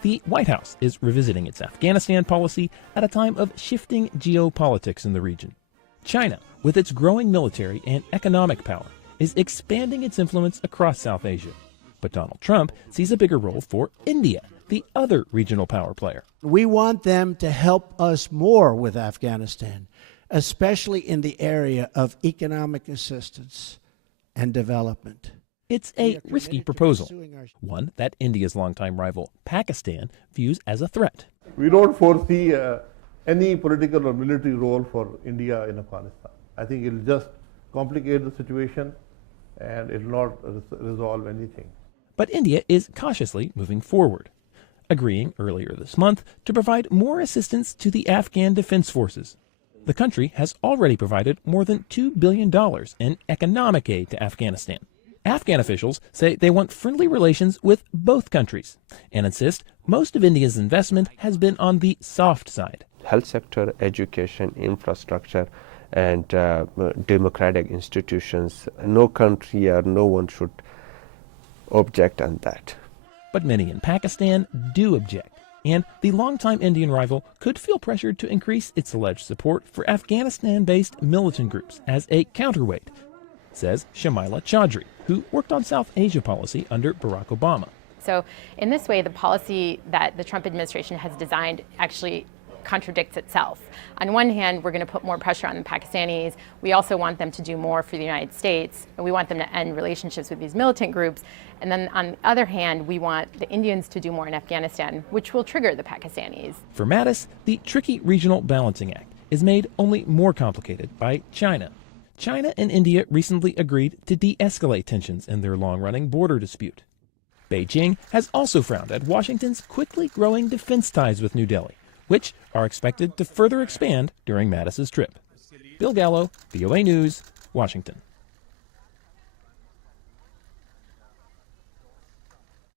The White House is revisiting its Afghanistan policy at a time of shifting geopolitics in the region. China, with its growing military and economic power, is expanding its influence across South Asia. But Donald Trump sees a bigger role for India, the other regional power player. We want them to help us more with Afghanistan, especially in the area of economic assistance and development. It's a risky proposal, one that India's longtime rival Pakistan views as a threat. We don't foresee any political or military role for India in Afghanistan. I think it'll just complicate the situation and it'll not resolve anything. But India is cautiously moving forward, agreeing earlier this month to provide more assistance to the Afghan defense forces. The country has already provided more than $2 billion in economic aid to Afghanistan. Afghan officials say they want friendly relations with both countries and insist most of India's investment has been on the soft side. Health sector, education, infrastructure, and democratic institutions. No country or no one should object on that. But many in Pakistan do object, and the longtime Indian rival could feel pressured to increase its alleged support for Afghanistan-based militant groups as a counterweight, says Shamila Chaudhry, who worked on South Asia policy under Barack Obama. So in this way, the policy that the Trump administration has designed actually contradicts itself. On one hand, we're going to put more pressure on the Pakistanis. We also want them to do more for the United States, and we want them to end relationships with these militant groups. And then on the other hand, we want the Indians to do more in Afghanistan, which will trigger the Pakistanis. For Mattis, the tricky regional balancing act is made only more complicated by China. China and India recently agreed to de-escalate tensions in their long-running border dispute. Beijing has also frowned at Washington's quickly growing defense ties with New Delhi, which are expected to further expand during Mattis's trip. Bill Gallo, VOA News, Washington.